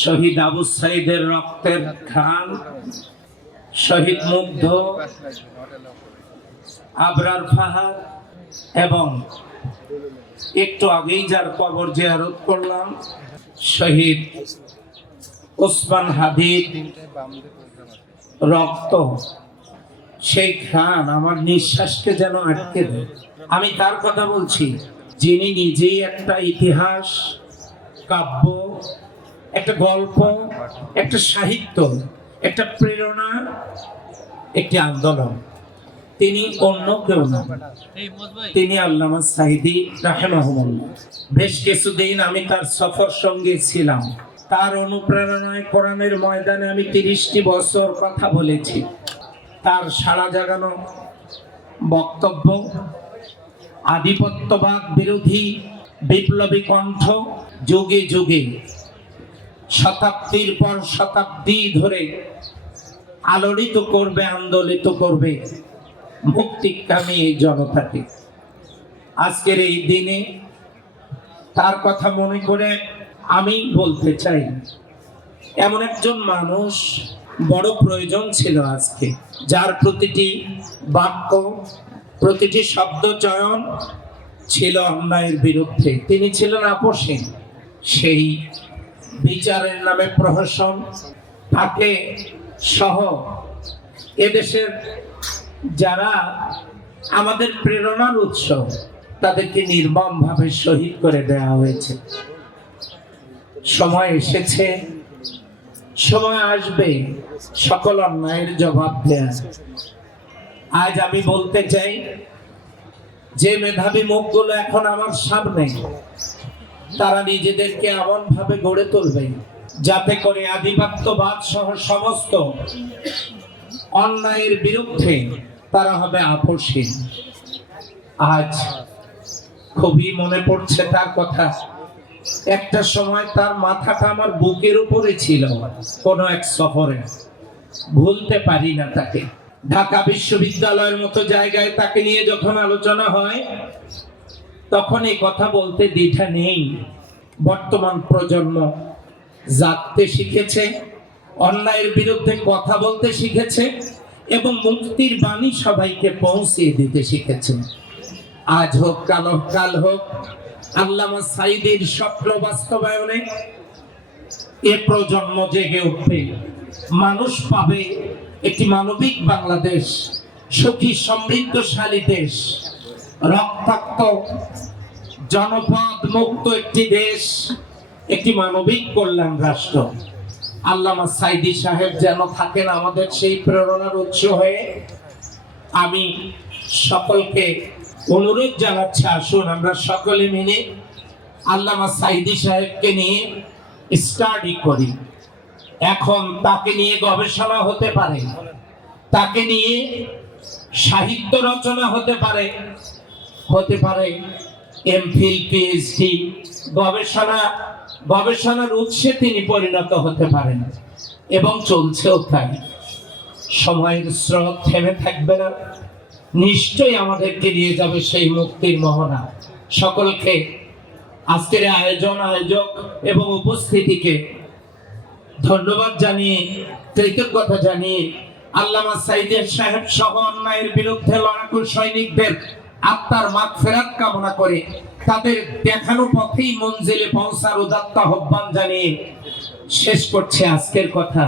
শহীদ আবু সাইদের রক্তের ঘ্রাণ, শহীদ মুগ্ধ, আবরার ফাহাদ এবং একটু আগেই যার কবর জিয়ারত করলাম শহীদ ওসমান হাদির রক্ত, সেই ঘ্রাণ আমার নিঃশ্বাসকে যেন আটকে দেয়। আমি তার কথা বলছি যিনি নিজেই একটা ইতিহাস, কাব্য, একটা গল্প, একটা সাহিত্য, একটা প্রেরণা, একটি আন্দোলন। তিনি অন্য কেউ না, তিনি আল্লামা সাঈদী রাহিমাহুল্লাহ। বেশ কিছুদিন আমি তার সফর সঙ্গে ছিলাম। তার অনুপ্রেরণায় কোরআনের ময়দানে আমি 30টি বছর কথা বলেছি। তার সাড়া জাগানো বক্তব্য, আধিপত্যবাদ বিরোধী বিপ্লবী কণ্ঠ যুগে যুগে শতাব্দীর পর শতাব্দী ধরে আলোড়িত করবে, আন্দোলিত করবে মুক্তিকামী এই জনতাকে। আজকের এই দিনে তার কথা মনে করে আমি বলতে চাই, এমন একজন মানুষ বড় প্রয়োজন ছিল আজকে, যার প্রতিটি বাক্য, প্রতিটি শব্দ চয়ন ছিল অন্যায়ের বিরুদ্ধে। তিনি ছিলেন আপোষহীন। সেই বিচারের নামে প্রহসন, তাকে সহ এদেশের যারা আমাদের প্রেরণার উৎস, তাদেরকে নির্মমভাবে শহীদ করে দেওয়া হয়েছে। সময় এসেছে, সময় আসবে সকল অন্যায়ের জবাব দেয়া। আজ আমি বলতে চাই, যে মেধাবী মুখগুলো এখন আমার সামনে, তারা নিজেদেরকে এমন ভাবে গড়ে তুলবে যাতে করে আধিপত্যবাদ সহ সমস্ত অন্যায়ের বিরুদ্ধে তারা হবে আপোষহীন। আজ খুবই মনে পড়ছে তার কথা। একটা সময় তার মাথাটা আমার বুকের উপরে ছিল কোনো এক সফরে, ভুলতে পারি না তাকে। ঢাকা বিশ্ববিদ্যালয়ের মতো জায়গায় তাকে নিয়ে যখন আলোচনা হয়, তখন এই কথা বলতে দ্বিধা নেই। বর্তমান প্রজন্ম জাগতে শিখেছে, অন্যায়ের বিরুদ্ধে কথা বলতে শিখেছে এবং মুক্তির বাণী সবাইকে পৌঁছে দিতে শিখেছে। আজ হোক কাল হোক, আল্লামা সাঈদীর স্বপ্ন বাস্তবায়নে এ প্রজন্ম জেগে উঠবে। মানুষ পাবে একটি মানবিক বাংলাদেশ, সুখী সমৃদ্ধশালী দেশ, রক্তাক্ত জনপদ মুক্ত একটি দেশ, একটি মানবিক কল্যাণ রাষ্ট্র। আল্লামা সাঈদী সাহেব যেন থাকেন আমাদের সেই প্রেরণার উৎস হয়ে। আমি সকলকে অনুরোধ জানাচ্ছি, আসুন আমরা সকলে মিলে আল্লামা সাঈদী সাহেবকে নিয়ে স্টাডি করি। এখন তাকে নিয়ে গবেষণা হতে পারে, তাকে নিয়ে সাহিত্য রচনা হতে পারে, এমফিল, পিএইচডি গবেষণার উৎসে তিনি পরিণত হতে পারেন এবং চলছেও তাই। সময়ের স্রোত থেমে থাকবে না, নিশ্চয়ই আমাদেরকে নিয়ে যাবে সেই মুক্তির মোহনা। সকলকে আজকের আয়োজক এবং উপস্থিতিকে ধন্যবাদ জানিয়ে, কৃতজ্ঞতা জানিয়ে, আল্লামা সাঈদী সাহেব সহ অন্যায়ের বিরুদ্ধে লড়াকু সৈনিকদের আত্মার মাগফিরাত কামনা করে, তাদের দেখানো পথেই মঞ্জিলে পৌঁছার উদাত্ত আহ্বান জানিয়ে শেষ করছে আজকের কথা।